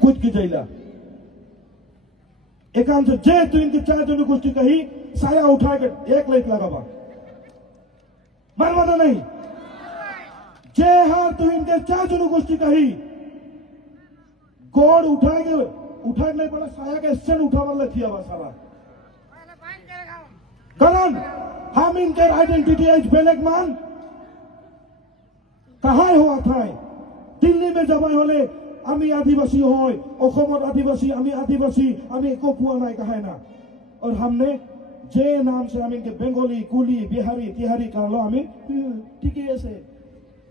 कूद की जैला एकांत जे तू इनके 4 जनगोष्ठी कही साया उठा के 1 लाख लगावा मानवाना नहीं जे हार तू इनके 4 जनगोष्ठी कही गोड़ उठा के नहीं पड़ा साया के स्टैंड उठावा लथिया बा सारा कारण हम इनके आइडेंटिटी आज बेलेग मान कहाँ हुआ था दिल्ली में जब होले आमी आदिवासी होय অসমত आदिवासी आमी आदिवासी आमी एको पुआ नहीं कहा ना और हमने जे नाम से हम इनके बेंगोली कुली बिहारी तिहारी कह लो हमें ठीक है ऐसे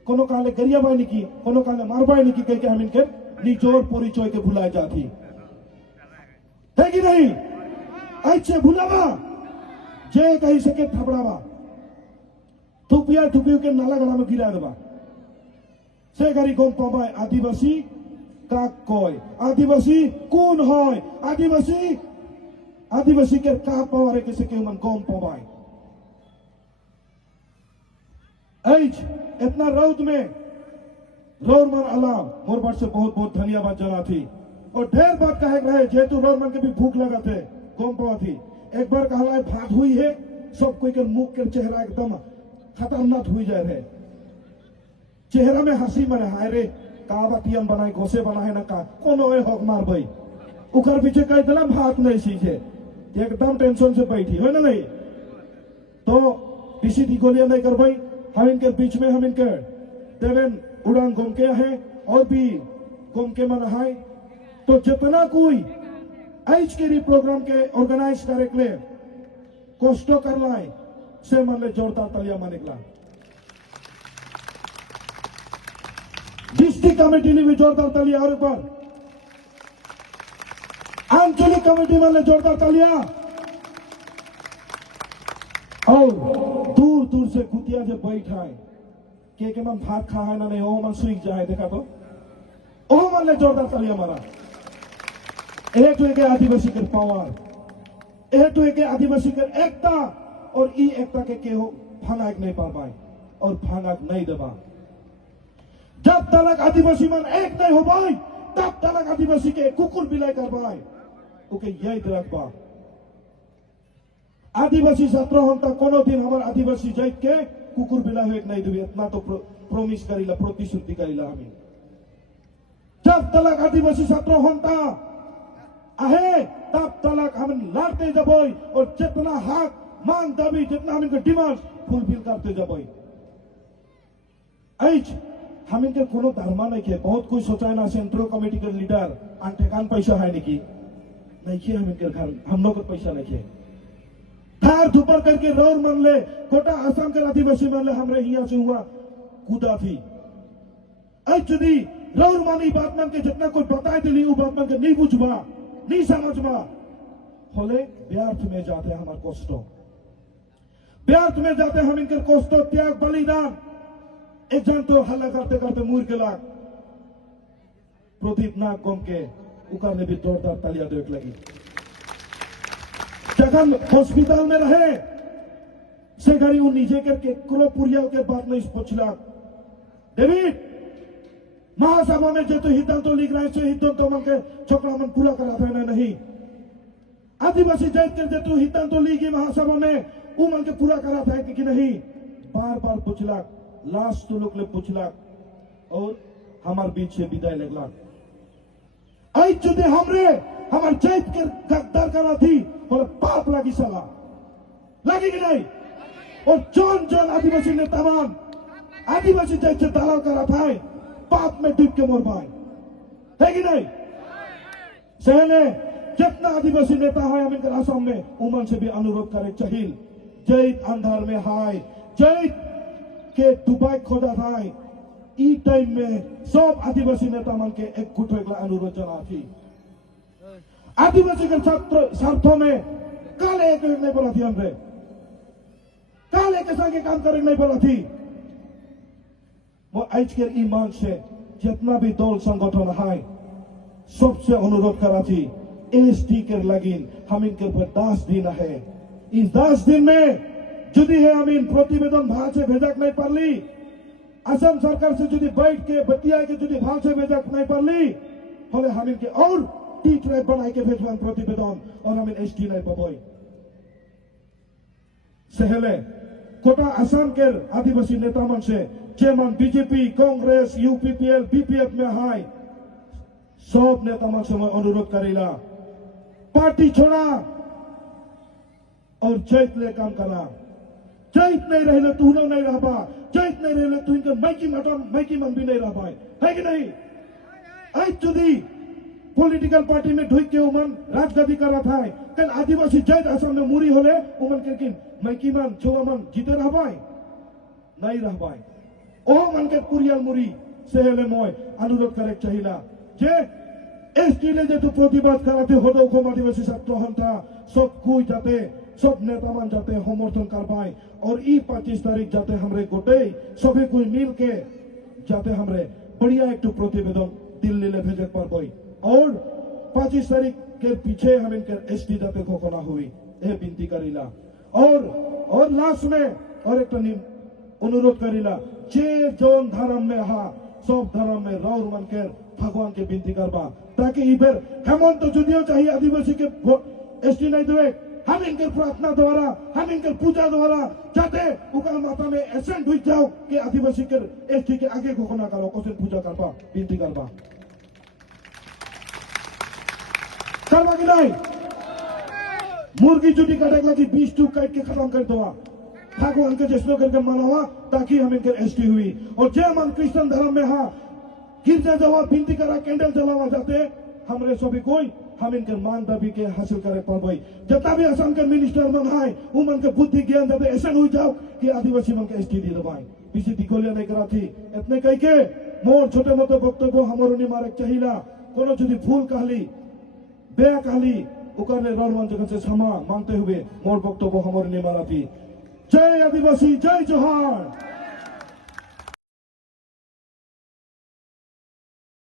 कोनो काले गरियाबाई निकी कोनो काले मारबाई निकी कह के हम इनके निचोर परिचय के भुलाए जाती है कि नहीं ऐसे भुलावा जे कही सके थपड़ावा थुपिया थुपियो के नाला गड़ा में गिरा देवा से गरी गम पाबाय आदिवासी का कोई आदिवासी कौन है आदिवासी के का पावारे के से मन गम पाबाय ऐज इतना रौद में रोरमन अलाम मोर बात से बहुत बहुत धन्यवाद जना थी और ढेर बात कहे रहे जेतु रोरमन के भी भूख लगा थे गम पावा थी एक बार कहला भात हुई है सब कोई के मुख के चेहरा एकदम खतरनाक हुई जाए रहे चेहरा में हंसी मरे हाय रे का बतियन बनाए घोसे बनाए ना का कोनो हक मार भाई उकर पीछे कह दिला भात नहीं सीखे एकदम टेंशन से बैठी है ना नहीं तो किसी की गोलियां नहीं कर भाई हम इनके बीच में हम इनके देवेन उड़ान घूम के है और भी घूम के मन है तो जितना कोई आज के प्रोग्राम के ऑर्गेनाइज करे के लिए कष्ट कर लाए से मन ले जोरदार तालियां मानिकला डिस्ट्रिक्ट कमेटी ने भी जोरदार तालियां और ऊपर आंचलिक कमेटी में ले जोरदार तालियां और दूर दूर से कुतिया जो बैठा है के मन भात खा है ना नहीं ओ मन सुई जाए देखा तो ओ मन ले जोरदार तालियां मारा एक तो एक आदिवासी के पावर एक तो एक आदिवासी के एकता और ई एकता के हो भांगाक नहीं पा पाए और भांगाक नहीं दबा जब तक आदिवासी मन एक नहीं हो पाए तब तक आदिवासी के कुकुर बिलाई कर पाए ओके यही रखबा आदिवासी छात्र हम तक कोनो दिन हमारे आदिवासी जात के कुकुर बिलाई हुए नहीं देवे इतना तो प्रोमिस करीला प्रतिश्रुति करीला हमें जब तक आदिवासी छात्र हम तक आहे तब तक हम लड़ते जबोई और जितना हक मांग दाबी जितना हम इनके डिमांड फुलफिल करते जबोई ऐज हम इनके कोनो धर्मा नहीं किए बहुत कुछ सोचा है ना सेंट्रल कमेटी के लीडर ठेकान पैसा है नहीं किए हम इनके घर हम लोग पैसा नहीं किए धार धुपर करके रौर मन ले कोटा आसाम के आदिवासी मन ले हमरे यहाँ से हुआ कूदा थी ऐज यदि रौर मानी बात मन के जितना कोई बताए दिली वो बात मन के नहीं बुझबा नहीं समझबा होले व्यर्थ में जाते हमारे कष्टों व्यर्थ में जाते हम इनके कष्टों त्याग बलिदान एक जन तो हल्ला करते करते मुर के लाग प्रदीप नाग गम के उकार ने भी जोरदार तालियां देख लगी जगन हॉस्पिटल में रहे से घड़ी वो नीचे करके क्रोपुरिया के बात नहीं पूछला डेविड महासभा में जो तो हितंतो लिख रहे से हितंतो मन के छोकरा मन पूरा करा था नहीं आदिवासी जात के जो तो हितंतो लिखी महासभा में वो मन के पूरा करा था कि नहीं बार बार पूछला लास्ट तो लोग ले पूछला और हमार बीच से विदाई लगला आई जुदे हमरे हमार जात के गद्दार करा थी बोले पाप लगी सला लगी कि नहीं और जौन जौन आदिवासी नेता मान आदिवासी जात से दलाल करा था पाप में डूब के मोर पाए है कि नहीं सहने जितना आदिवासी नेता है हम इनके आसाम में उमन से भी अनुरोध करे चाहिए जैत अंधार में हाय जैत के दुबई खोदा था ई टाइम में सब आदिवासी नेता मन के एक गुट अनुरोध जना थी आदिवासी के स्वार्थों में काले एक नहीं बोला थी हमरे काले के संगे काम करे नहीं बोला थी वो आज के ईमान से जितना भी दल संगठन है सबसे अनुरोध करा थी एसटी के लगिन हम इनके ऊपर 10 दिन है इस 10 दिन में जुदी है हम इन प्रतिवेदन भाग से भेजक नहीं पड़ली असम सरकार से जुदी बैठ के बतिया के जुदी भाग से भेजक नहीं पड़ली हमें हम इनके और टी ट्राइब बनाए के भेजवान प्रतिवेदन और हम एसटी नहीं पबोई सहले कोटा आसाम के आदिवासी नेता मन से chairman BJP Congress UPPL BPF में हाय सब नेता मन से मैं अनुरोध करेला पार्टी छोड़ा और चैत ले काम करा चैत नहीं रहे तू लोग नहीं रह पा चैत नहीं रहे तू इनके मैकी मन भी नहीं रह पाए है कि नहीं आज जुदी पॉलिटिकल पार्टी में ढुक के उमन राजगद्दी कर रहा था कल आदिवासी जैत असम में मुरी होले उमन के मैकी मन छुआ मन जीते रह पाए नहीं रह पाए ओ मन के कुरियल मुरी सेहले मोय अनुरोध करे चाहिला जे एसटी ले जे तो प्रतिबाद कराते होदो को आदिवासी छात्र हंता सब कोई जाते सब नेता मान जाते समर्थन कर पाए और ई 25 तारीख जाते हमरे गोटे सभी कोई मिल के जाते हमरे बढ़िया एक प्रतिवेदन दिल्ली ले भेजे पर कोई और 25 तारीख के पीछे हम इनके एसटी जाते घोषणा हुई यह विनती करीला और लास्ट में और एक अनुरोध करीला जे जोन धर्म में हा सब धर्म में राउर मन के भगवान के विनती करबा ताकि इधर हेमंत तो जुदियो चाहिए आदिवासी के एसटी नहीं दे हम इनके प्रार्थना द्वारा हम इनके पूजा द्वारा जाते उकल माता में एसेंट हुई जाओ कि आदिवासी के एसटी के आगे घोषणा करो उसे पूजा करबा विनती करबा करवा की नहीं मुर्गी जुटी काटे लगी 20 टूक काट के खत्म कर दो भगवान के जश्न करके मनावा ताकि हम इनके एसटी हुई और जय मन क्रिश्चियन धर्म में हाँ गिरजा जवा विनती करा कैंडल जलावा जाते हमरे सभी कोई हम इनके मान दाबी के हासिल करे पाबई जितना भी असम के मिनिस्टर मन है वो मन के बुद्धि ज्ञान जाते ऐसा हुई जाओ कि आदिवासी मन के एसटी दी दबाई पीछे दिखोलिया नहीं करा थी इतने कह के मोर छोटे मोटे वक्तव्य हमारो नहीं मारे चाहिला कोनो यदि भूल कहली बेया कहली उकरने रणवन जगत से क्षमा मांगते हुए मोर वक्तव्य हमारो नहीं मारा थी जय आदिवासी जय जोहार।